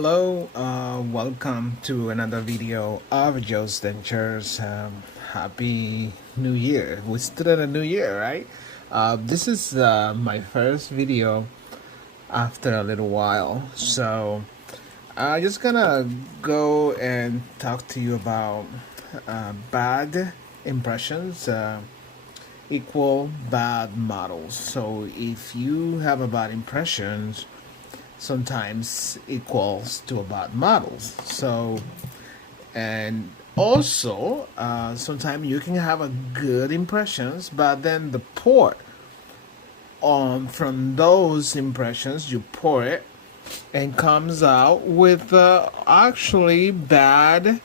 Hello, welcome to another video of Joe's Dentures. Happy New Year. We started a new year, right? This is my first video after a little while. So I'm just gonna go and talk to you about bad impressions equal bad models. So if you have a bad impressions, sometimes equals to about models. So, and also sometimes you can have a good impressions, but then the port from those impressions you pour it and comes out with actually bad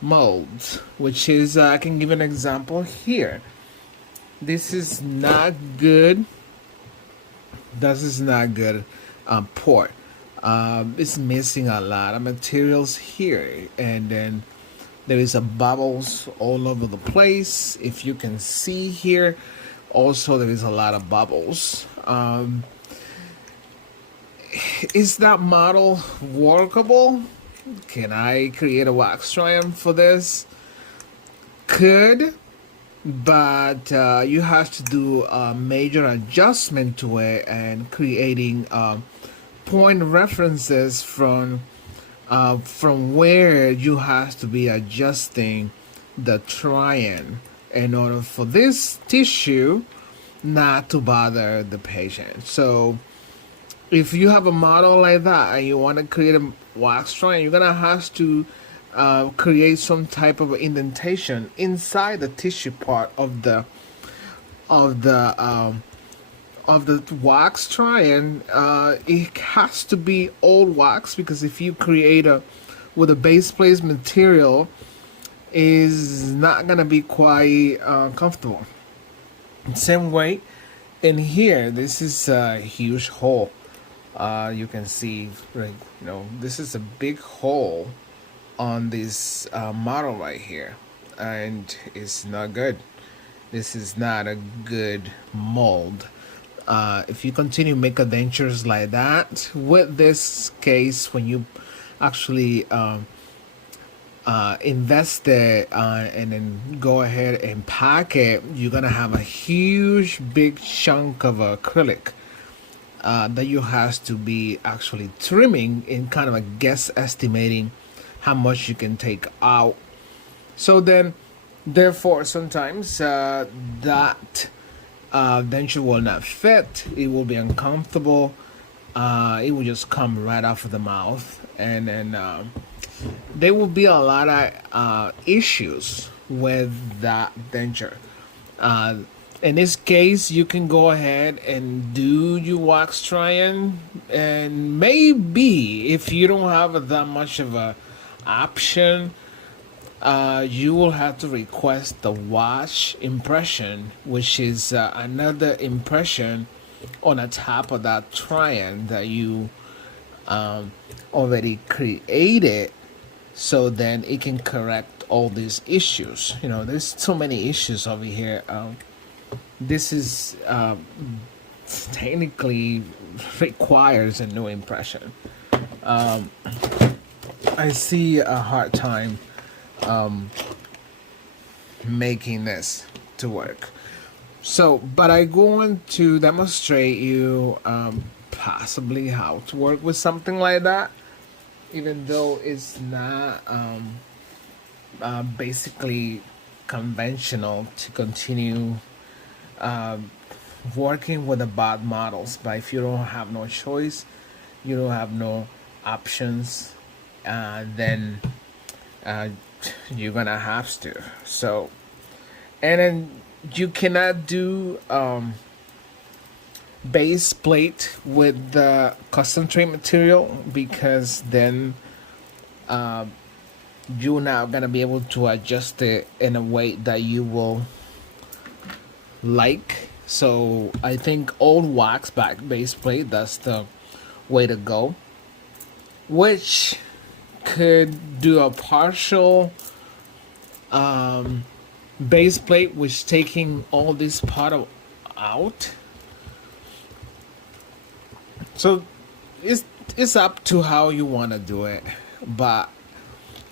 molds, which is I can give an example here. This is not good. This is not good. Port. It's missing a lot of materials here, and then there is a bubbles all over the place. If you can see here, also there is a lot of bubbles. Is that model workable? Can I create a wax triumph for this? Could, but you have to do a major adjustment to it and creating point references from where you have to be adjusting the trian in order for this tissue not to bother the patient. So if you have a model like that and you want to create a wax trian, you're gonna have to create some type of indentation inside the tissue part of the wax trian. It has to be old wax, because if you create a with a base plate material, is not gonna be quite comfortable. Same way in here, this is a huge hole. You can see, right, this is a big hole on this model right here, and it's not good. This is not a good mold. If you continue make dentures like that, with this case, when you actually invest it and then go ahead and pack it, you're gonna have a huge big chunk of acrylic that you have to be actually trimming in kind of a guess estimating how much you can take out. So then therefore sometimes that denture will not fit. It will be uncomfortable. It will just come right off of the mouth, and then there will be a lot of issues with that denture. In this case, you can go ahead and do your wax trian, and maybe if you don't have that much of a option, you will have to request the wash impression, which is another impression on the top of that trian that you already created, so then it can correct all these issues. There's so many issues over here. This is technically requires a new impression. I see a hard time making this to work. So, but I'm going to demonstrate you possibly how to work with something like that, even though it's not basically conventional to continue working with the bad models. But if you don't have no choice, you don't have no options, then you're gonna have to. So, and then you cannot do base plate with the concentrate material, because then you're not gonna be able to adjust it in a way that you will like. So I think old wax back base plate, that's the way to go, which could do a partial base plate, which taking all this part out. So it's up to how you want to do it, but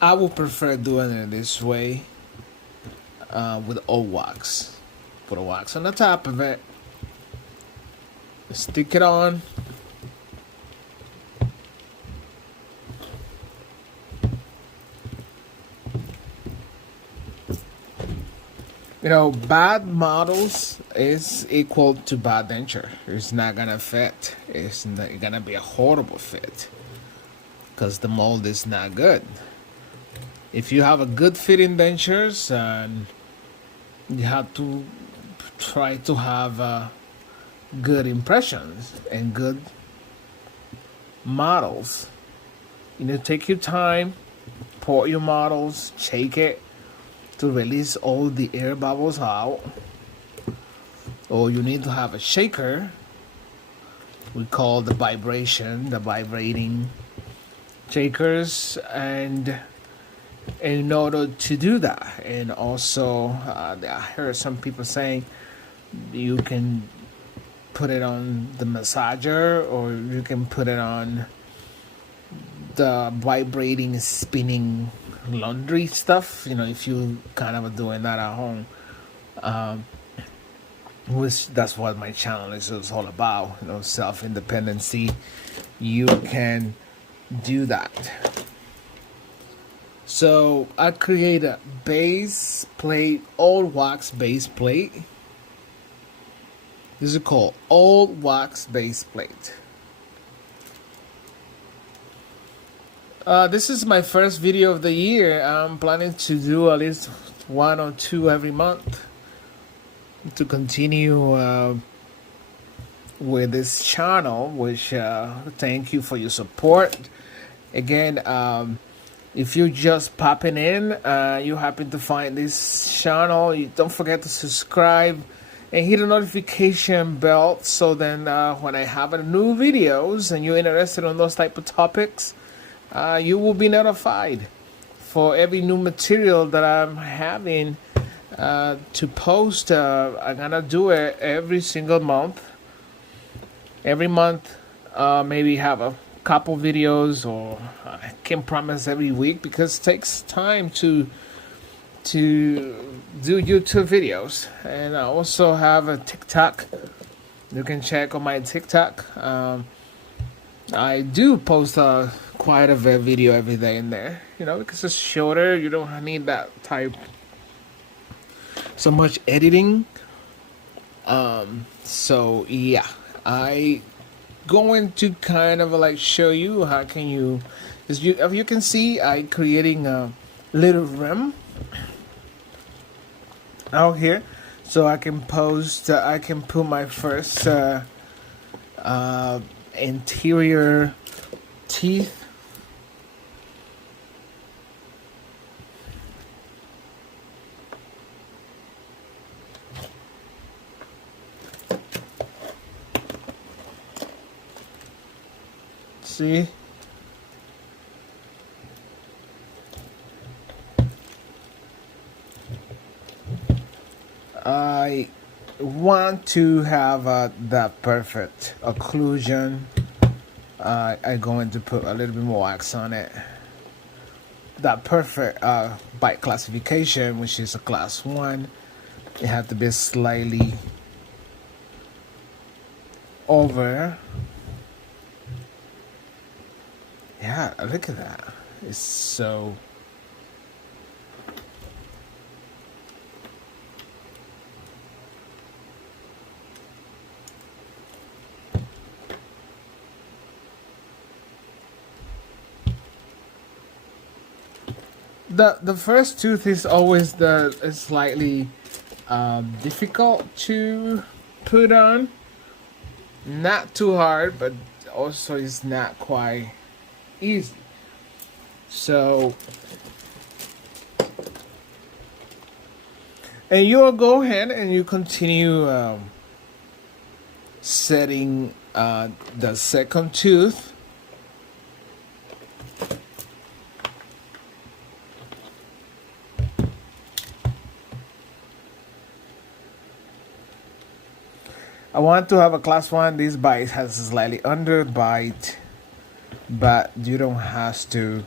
I would prefer doing it this way, with old wax. Put a wax on the top of it, stick it on. You know, bad models is equal to bad denture. It's not gonna fit. It's not gonna be a horrible fit because the mold is not good. If you have a good fitting dentures, and you have to try to have good impressions and good models. You know, take your time, pour your models, shake it to release all the air bubbles out. Or you need to have a shaker. We call the vibrating shakers, and in order to do that. And also, I heard some people saying you can put it on the massager, or you can put it on the vibrating, spinning laundry stuff. You know, if you kind of are doing that at home, which that's what my channel is all about. You know, self-independency. You can do that. So I create a base plate, old wax base plate. This is called old wax base plate. This is my first video of the year. I'm planning to do at least 1 or 2 every month to continue with this channel, which thank you for your support. Again, if you're just popping in, you happen to find this channel, don't forget to subscribe and hit the notification bell, so then when I have new videos and you're interested in those type of topics, you will be notified for every new material that I'm having to post. I'm gonna do it every single month. Every month, maybe have a couple videos, or I can't promise every week because it takes time to do YouTube videos. And I also have a TikTok. You can check on my TikTok. I do post quite a video every day in there, you know, because it's shorter. You don't need that type so much editing. So yeah, I going to kind of like show you how can you, as you can see, I creating a little rim out here, so I can post. I can put my first interior teeth. See? I want to have that perfect occlusion. I'm going to put a little bit more wax on it. That perfect bite classification, which is a class 1, it had to be slightly over. Yeah, look at that. It's so... The first tooth is always slightly difficult to put on. Not too hard, but also it's not quite easy. So, and you'll go ahead and you continue setting the second tooth. I want to have a class 1. This bite has a slightly under bite. but you don't have to.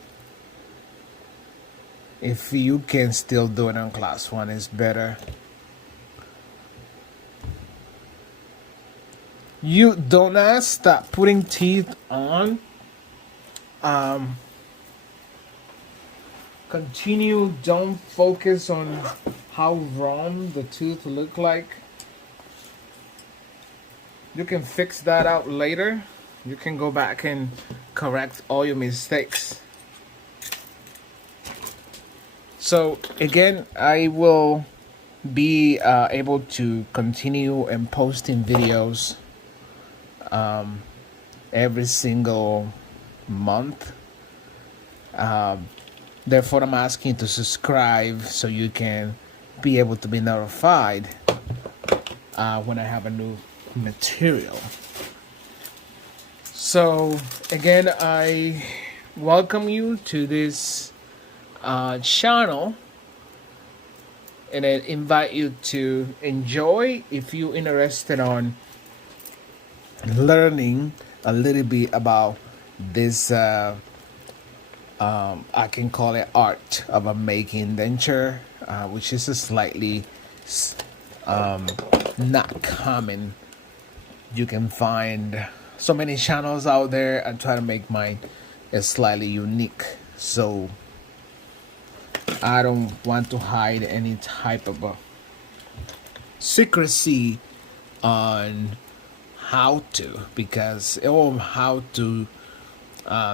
If you can still do it on class 1, it's better. You do not stop putting teeth on. Continue, don't focus on how wrong the tooth look like. You can fix that out later. You can go back and correct all your mistakes. So again, I will be able to continue and posting videos every single month. Therefore, I'm asking you to subscribe so you can be able to be notified when I have a new material. So again, I welcome you to this channel, and I invite you to enjoy. If you're interested on learning a little bit about this I can call it art of a making denture, which is a slightly not common. You can find so many channels out there. I try to make mine slightly unique, so I don't want to hide any type of secrecy on how to, because how to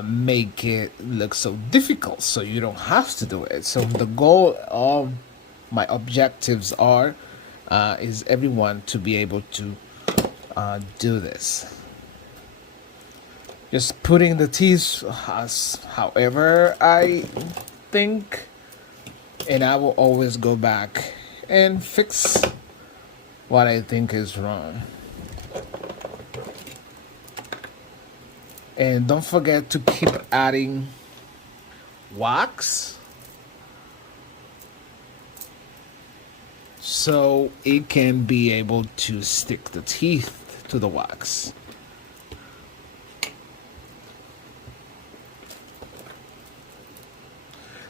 make it look so difficult so you don't have to do it. So the goal of my objectives are is everyone to be able to do this. Just putting the teeth as however I think, and I will always go back and fix what I think is wrong. And don't forget to keep adding wax so it can be able to stick the teeth to the wax.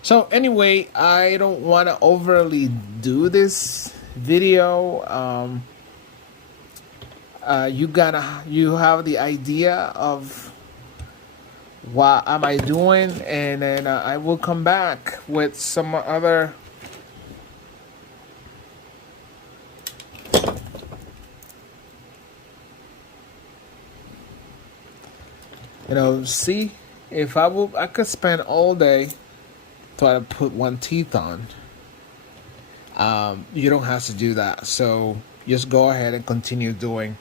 So anyway, I don't want to overly do this video. You have the idea of what am I doing, and then I will come back with some other see if I could spend all day trying to put one teeth on. You don't have to do that, so just go ahead and continue doing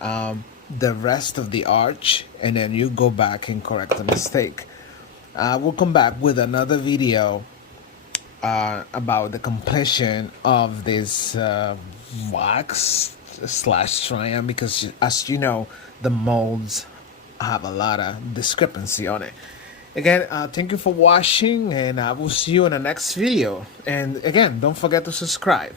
the rest of the arch, and then you go back and correct the mistake. We'll come back with another video about the completion of this wax / triumph, because as you know, the molds have a lot of discrepancy on it. Again, thank you for watching, and I will see you in the next video. And again, don't forget to subscribe.